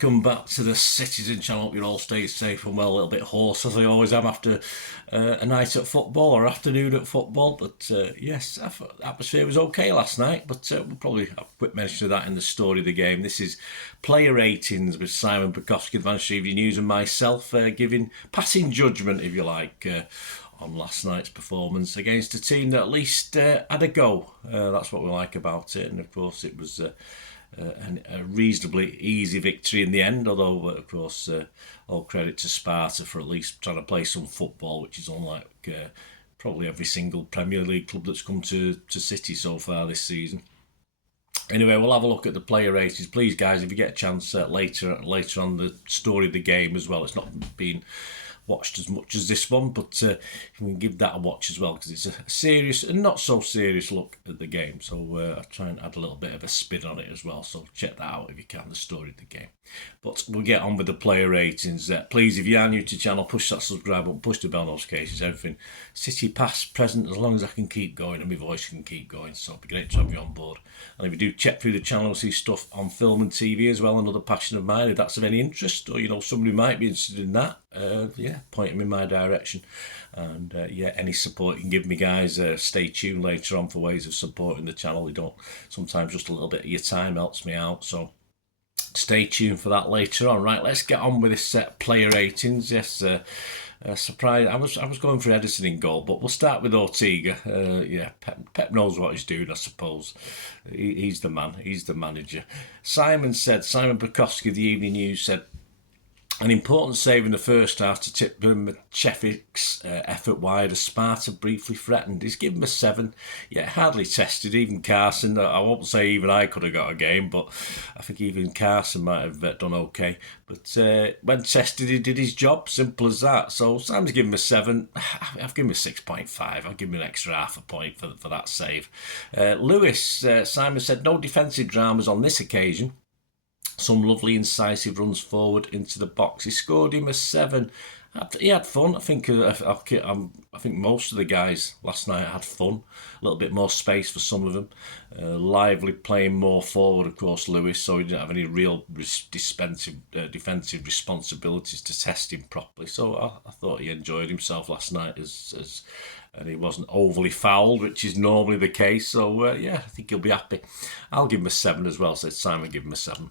welcome back to the Citizen channel. Hope you all stay safe and well. A little bit hoarse as I always am after a night at football or afternoon at football. But yes, I thought the atmosphere was okay last night. But we'll probably have a quick mention of that in the story of the game. This is player ratings with Simon Bajkowski, the Manchester Evening News, and myself giving passing judgment, if you like, on last night's performance against a team that at least had a go. That's what we like about it. And of course, it was a reasonably easy victory in the end, although of course all credit to Sparta for at least trying to play some football, which is unlike probably every single Premier League club that's come to City so far this season. Anyway, we'll have a look at the player ratings. Please, guys, if you get a chance later on the story of the game as well, it's not been watched as much as this one, but you can give that a watch as well, because it's a serious and not so serious look at the game. So I'll try and add a little bit of a spin on it as well, so check that out if you can, the story of the game. But we'll get on with the player ratings. Please, if you are new to the channel, push that subscribe button, push the bell notifications, everything. City past, present, as long as I can keep going and my voice can keep going, so it'd be great to have you on board. And if you do check through the channel, you'll see stuff on film and TV as well, another passion of mine. If that's of any interest, or you know somebody who might be interested in that, point them in my direction. And any support you can give me, guys, stay tuned later on for ways of supporting the channel. We don't, sometimes just a little bit of your time helps me out, so stay tuned for that later on. Right, let's get on with this player ratings. Yes, surprise, I was going for Edison in goal, but we'll start with Ortega. Pep knows what he's doing, I suppose. He's the man, he's the manager. Simon Bajkowski, the Evening News, said, an important save in the first half to tip Cheffic's effort wide as Sparta briefly threatened. He's given him a 7. Yeah, hardly tested. Even Carson, I won't say even I could have got a game, but I think even Carson might have done okay. But when tested, he did his job. Simple as that. So Simon's given him a 7. I've given him a 6.5. I'll give him an extra half a point for that save. Lewis, Simon said, no defensive dramas on this occasion. Some lovely incisive runs forward into the box. He scored him a 7. He had fun. I think most of the guys last night had fun. A little bit more space for some of them. Lively, playing more forward, of course, Lewis, so he didn't have any real defensive responsibilities to test him properly. So I thought he enjoyed himself last night and he wasn't overly fouled, which is normally the case. So I think he'll be happy. I'll give him a 7 as well. Said Simon, give him a 7.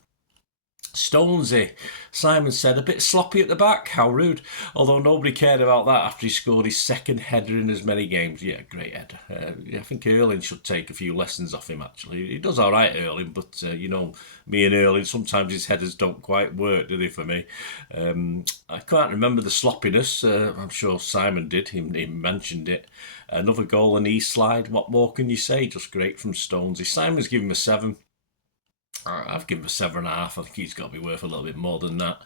Stonesy, Simon said, a bit sloppy at the back, how rude. Although nobody cared about that after he scored his second header in as many games. Yeah, great header. I think Erling should take a few lessons off him, actually. He does all right, Erling, but me and Erling, sometimes his headers don't quite work, do they, for me? I can't remember the sloppiness. I'm sure Simon did. He mentioned it. Another goal, an E-slide. What more can you say? Just great from Stonesy. Simon's given him a 7. I've given him a 7.5. I think he's got to be worth a little bit more than that.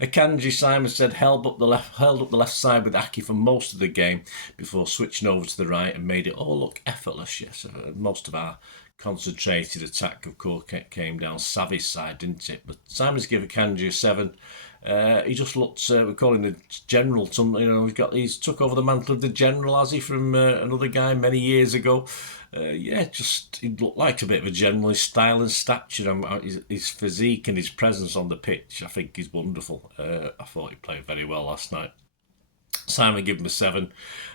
Akanji, Simon said, held up the left side with Aki for most of the game before switching over to the right and made it all look effortless. Yes, most of our concentrated attack, of course, came down Savi's side, didn't it? But Simon's given Akanji a 7. He just looked, we're calling the general, he's took over the mantle of the general, has he, from another guy many years ago. He looked like a bit of a general. His style and stature, his physique and his presence on the pitch, I think is wonderful. I thought he played very well last night. Simon gave him a 7,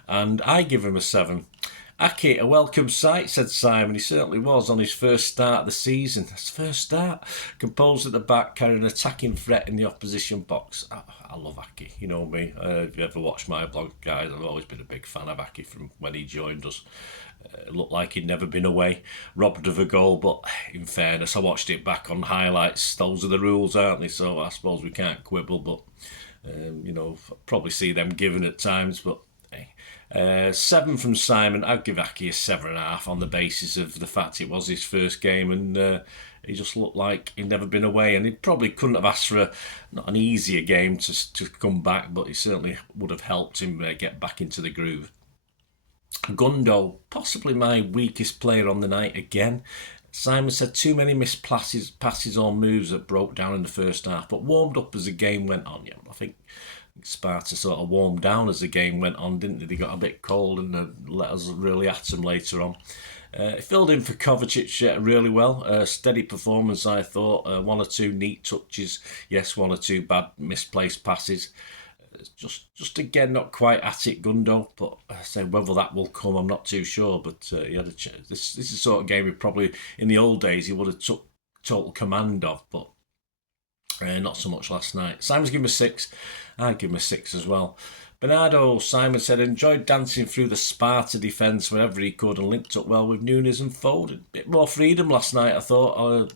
and I give him a 7. Aki, a welcome sight, said Simon. He certainly was on his first start of the season. His first start. Composed at the back, carrying an attacking threat in the opposition box. I love Aki, you know me. If you ever watched my blog, guys, I've always been a big fan of Aki from when he joined us. It looked like he'd never been away, robbed of a goal, but in fairness, I watched it back on highlights. Those are the rules, aren't they? So I suppose we can't quibble, but probably see them given at times, but hey. 7 from Simon. I'd give Aki a 7.5 on the basis of the fact it was his first game, and he just looked like he'd never been away, and he probably couldn't have asked for not an easier game to come back, but it certainly would have helped him get back into the groove. Gundo, possibly my weakest player on the night again. Simon said too many missed passes or moves that broke down in the first half, but warmed up as the game went on. Yeah, I think Sparta sort of warmed down as the game went on, didn't they? They got a bit cold and let us really at them later on. He filled in for Kovacic really well. Steady performance, I thought. One or two neat touches. Yes, one or two bad misplaced passes. Just again, not quite at it, Gundo. But I say whether that will come, I'm not too sure. But he had a this is the sort of game he probably in the old days he would have took total command of, but not so much last night. Simon's given him a 6. I'd give him a 6 as well. Bernardo Simon said, enjoyed dancing through the Sparta defence wherever he could and linked up well with Nunes and Foden. A bit more freedom last night, I thought.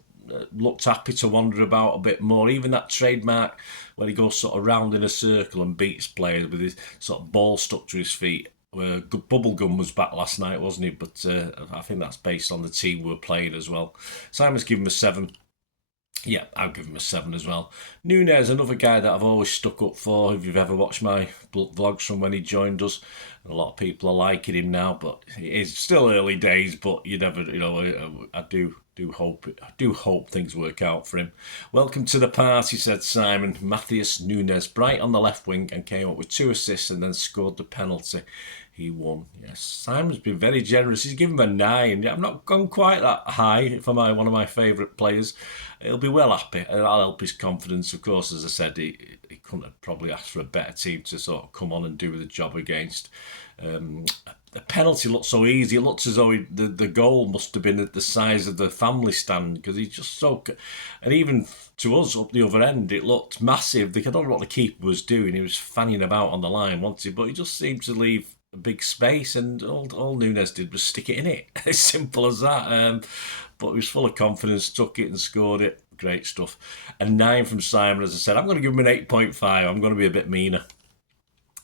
Looked happy to wander about a bit more. Even that trademark where he goes sort of round in a circle and beats players with his sort of ball stuck to his feet. Bubblegum was back last night, wasn't he? But I think that's based on the team we were playing as well. Simon's given him a 7. Yeah, I'll give him a 7 as well. Nunes, another guy that I've always stuck up for. If you've ever watched my vlogs from when he joined us, a lot of people are liking him now, but it is still early days. But you never, I do hope things work out for him. Welcome to the party, said Simon. Matthias Nunes, bright on the left wing, and came up with 2 assists and then scored the penalty. He won. Yes, Simon's been very generous. He's given him a 9. I'm not gone quite that high for one of my favourite players. He'll be well happy, and that'll help his confidence. Of course, as I said, he couldn't have probably asked for a better team to sort of come on and do the job against. The penalty looked so easy. It looked as though the goal must have been at the size of the family stand because he's just so... And even to us up the other end, it looked massive. I don't know what the keeper was doing. He was fanning about on the line, wasn't he? But he just seemed to leave a big space, and all Nunes did was stick it in it. As simple as that. But he was full of confidence, took it and scored it. Great stuff. A 9 from Simon, as I said. I'm going to give him an 8.5. I'm going to be a bit meaner.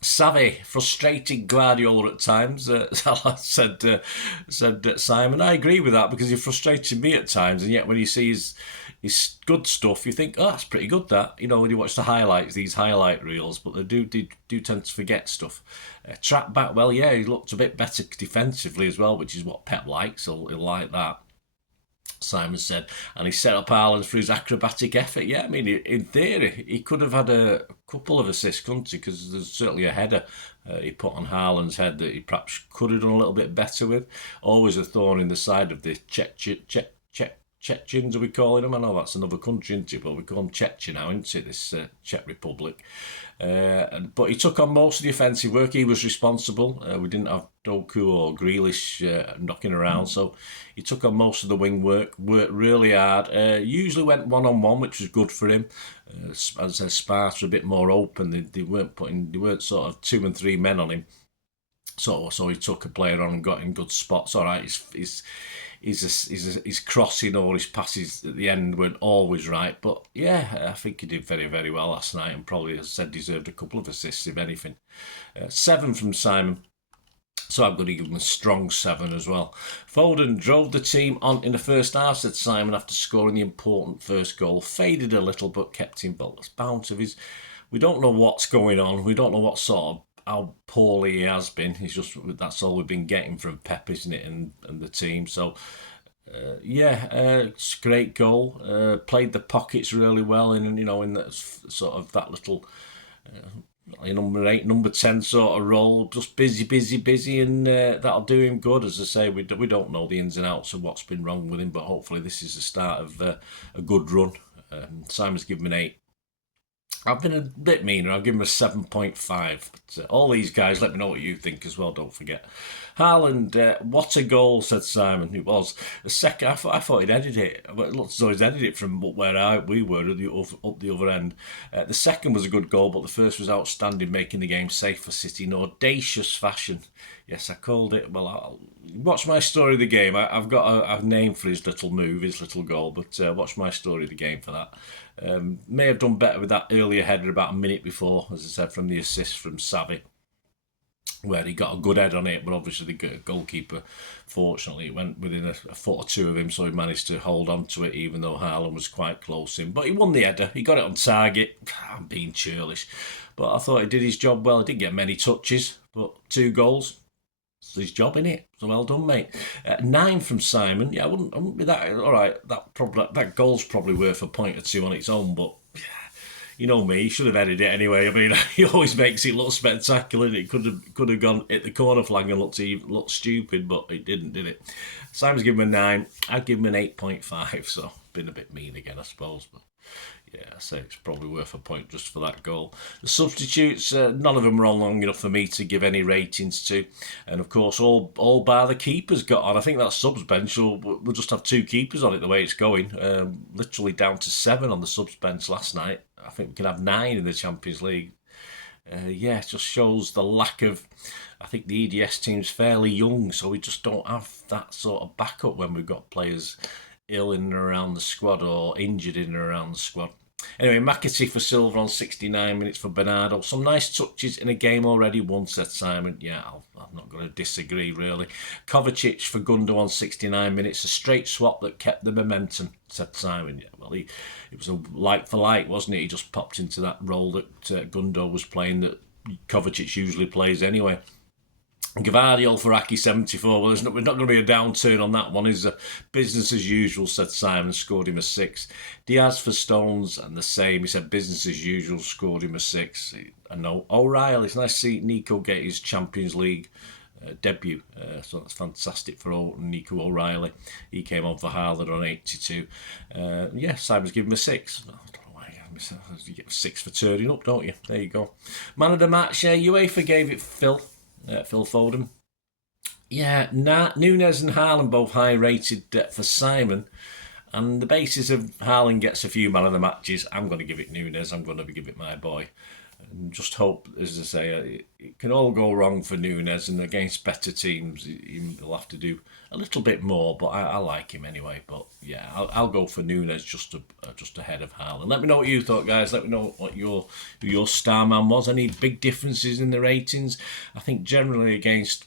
Savvy, frustrated Guardiola at times, said Simon. I agree with that because he frustrated me at times, and yet when you see his good stuff, you think, oh, that's pretty good, that. When you watch the highlights, these highlight reels, but they do tend to forget stuff. Track back, well, yeah, he looked a bit better defensively as well, which is what Pep likes, so he'll like that. Simon said, and he set up Haaland for his acrobatic effort. Yeah, I mean, in theory, he could have had a couple of assists, couldn't he? Because there's certainly a header he put on Haaland's head that he perhaps could have done a little bit better with. Always a thorn in the side of the Chechens, are we calling them? I know that's another country, isn't it? But we call them Chechen now, isn't it? This Czech Republic. But he took on most of the offensive work. He was responsible. We didn't have Doku or Grealish knocking around, so he took on most of the wing work. Worked really hard. Usually went 1-on-1, which was good for him. As I said, Sparta a bit more open. They weren't sort of 2 and 3 men on him. So he took a player on and got in good spots. All right, his crossing or his passes at the end weren't always right, but yeah, I think he did very, very well last night, and probably, as I said, deserved a couple of assists, if anything. 7 from Simon, so I'm going to give him a strong 7 as well. Foden drove the team on in the first half, said Simon, after scoring the important first goal. Faded a little, but kept in bounce of his. We don't know what's going on. We don't know what sort of how poorly he has been. That's all we've been getting from Pep, isn't it, and the team. So it's a great goal. Played the pockets really well, in that sort of that little number 8, number 10 sort of role. Just busy, and that'll do him good. As I say, we don't know the ins and outs of what's been wrong with him, but hopefully this is the start of a good run. Simon's given him an 8. I've been a bit meaner. I've given him a 7.5. But all these guys, let me know what you think as well. Don't forget. Haaland, what a goal, said Simon. It was the second. I thought he'd edited it. It looked as though he'd edited it from where we were up the other end. The second was a good goal, but the first was outstanding, making the game safe for City in audacious fashion. Yes, I called it. Well, watch my story of the game. I've got a name for his little move, his little goal, but watch my story of the game for that. May have done better with that earlier header about a minute before, as I said, from the assist from Savvy, where he got a good head on it, but obviously the goalkeeper, fortunately, it went within a foot or two of him, so he managed to hold on to it, even though Haaland was quite close in. But he won the header. He got it on target. I'm being churlish, but I thought he did his job well. He didn't get many touches, but 2 goals. It's his job, innit? So well done, mate. 9 from Simon. Yeah, I wouldn't be that. All right, that goal's probably worth a point or two on its own, but you know me, he should have edited it anyway. I mean, he always makes it look spectacular. And it could have gone hit the corner flag and looked stupid, but it didn't, did it? Simon's given him a 9. I'd give him an 8.5. So been a bit mean again, I suppose, but. Yeah, I say it's probably worth a point just for that goal. The substitutes, none of them were on long enough for me to give any ratings to. And of course, all bar the keepers got on. I think that subs bench we'll just have 2 keepers on it the way it's going. Literally down to 7 on the subs bench last night. I think we can have 9 in the Champions League. Yeah, it just shows the lack of. I think the EDS team's fairly young, so we just don't have that sort of backup when we've got players ill in and around the squad or injured in and around the squad. Anyway, McAtee for silver on 69 minutes for Bernardo. Some nice touches in a game already won, said Simon. Yeah, I'm not going to disagree, really. Kovacic for Gundo on 69 minutes. A straight swap that kept the momentum, said Simon. Yeah, well, it was a like for like, wasn't it? He just popped into that role that Gundo was playing that Kovacic usually plays anyway. Gvardiol for Aki 74. Well, there's not going to be a downturn on that one. Is business as usual, said Simon. Scored him a 6. Diaz for Stones and the same. He said business as usual. Scored him a 6. And O'Reilly. It's nice to see Nico get his Champions League debut. So that's fantastic for Nico O'Reilly. He came on for Haaland on 82. Yeah, Simon's given him a 6. I don't know why you get a 6 for turning up, don't you? There you go. Man of the match. UEFA gave it Phil Foden. Yeah, Nunes and Haaland both high rated for Simon. And the basis of Haaland gets a few man of the matches, I'm going to give it Nunes. I'm going to give it my boy. And just hope, as I say, it can all go wrong for Nunes, and against better teams, he'll have to do a little bit more. But I like him anyway. But yeah, I'll go for Nunes just ahead of Haaland. Let me know what you thought, guys. Let me know what who your star man was. Any big differences in the ratings? I think generally against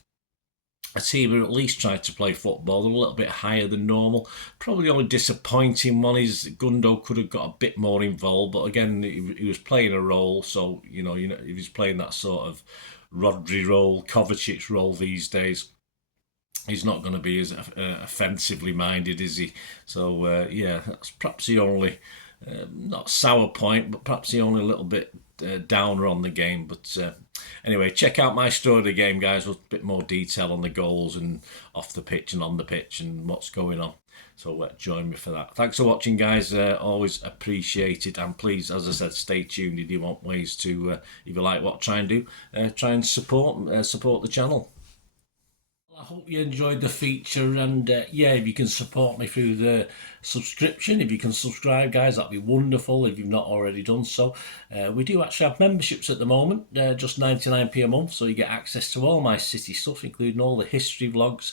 a team who at least tried to play football, they're a little bit higher than normal. Probably the only disappointing one is Gundo could have got a bit more involved, but again, he was playing a role, so you know, if he's playing that sort of Rodri role, Kovacic role these days, he's not going to be as offensively minded, is he? So yeah, that's perhaps the only not sour point, but perhaps the only little bit downer on the game. But anyway, check out my story of the game, guys, with a bit more detail on the goals and off the pitch and on the pitch and what's going on. So join me for that. Thanks for watching, guys. Always appreciate it. And please, as I said, stay tuned if you want ways to, if you like what I try and do, try and support the channel. I hope you enjoyed the feature, and yeah, if you can support me through the subscription, if you can subscribe, guys, that'd be wonderful if you've not already done so. We do actually have memberships at the moment, just 99p a month, so you get access to all my City stuff, including all the history vlogs,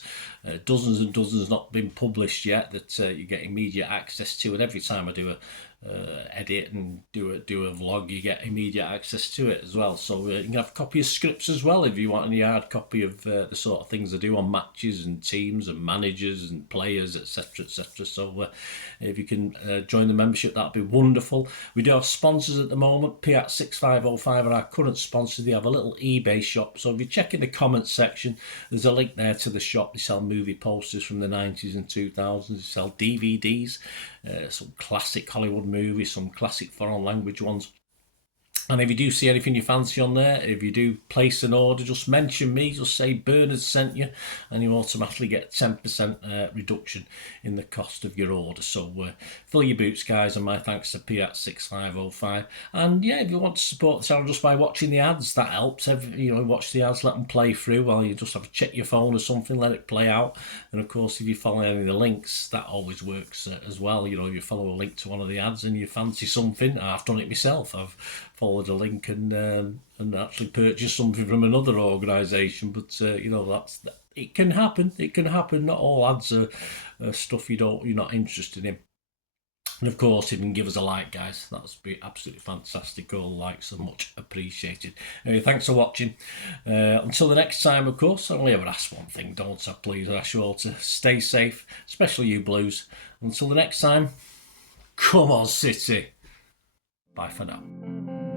dozens and dozens not been published yet that you get immediate access to, and every time I do a edit and do a vlog, you get immediate access to it as well. So you can have a copy of scripts as well if you want any hard copy of the sort of things I do on matches and teams and managers and players, etc, etc. So if you can join the membership, that'd be wonderful. We do have sponsors at the moment. Piat 6505 are our current sponsor. They have a little eBay shop, so if you check in the comments section, there's a link there to the shop. They sell movie posters from the 90s and 2000s. They sell DVDs, some classic Hollywood movies, some classic foreign language ones. And if you do see anything you fancy on there, if you do place an order, just mention me, just say Bernard sent you, and you automatically get 10% reduction in the cost of your order. So fill your boots, guys, and my thanks to Piat 6505. And yeah, if you want to support the channel just by watching the ads, that helps. Watch the ads, let them play through while you just have to check your phone or something, let it play out. And of course, if you follow any of the links, that always works as well. If you follow a link to one of the ads and you fancy something, I've done it myself. I've followed a link and actually purchased something from another organisation. But it can happen. It can happen. Not all ads are stuff you're not interested in. And of course, if you can give us a like, guys, that's be absolutely fantastic. All likes are much appreciated. Anyway, thanks for watching. Until the next time, of course, I only ever ask one thing, don't I? Please, I ask you all to stay safe, especially you Blues. Until the next time, come on, City. Bye for now.